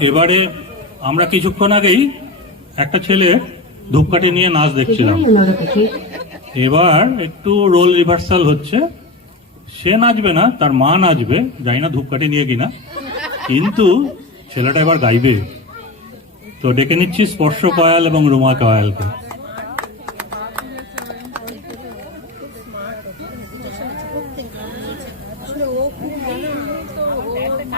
এবারে আমরা কিছুক্ষণ আগেই একটা ছেলে ধূপকাঠি নিয়ে নাচ দেখছিলাম। এবার একটু রোল রিভার্সাল হচ্ছে। সে নাচবে না, তার মা নাচবে, জানি না ধূপকাঠি নিয়ে কিনা। কিন্তু ছেলেটা এবার গাইবে। তো ডেকে নিচ্ছি স্পর্শ কয়াল এবং রুমা কয়ালকে।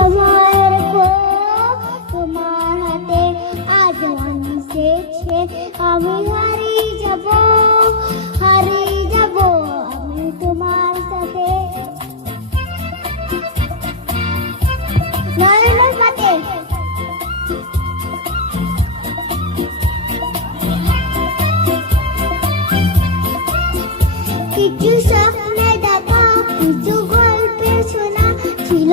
সময়ের তোমার হাতে আজ আমি যাব যাব আমি তোমার সাথে কিছু স্বপ্নে দেখা, কিছু গল্পে শোনা, ছিল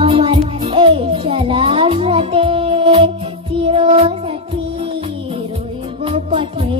চলা রাতে চির সাথী রইব পথে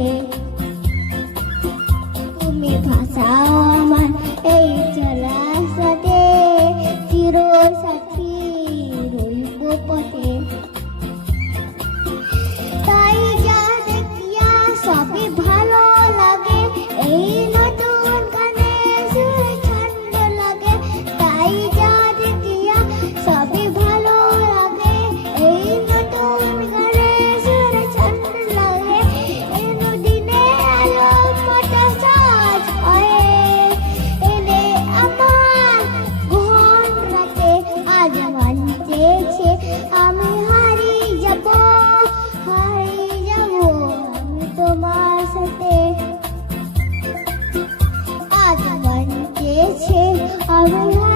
I will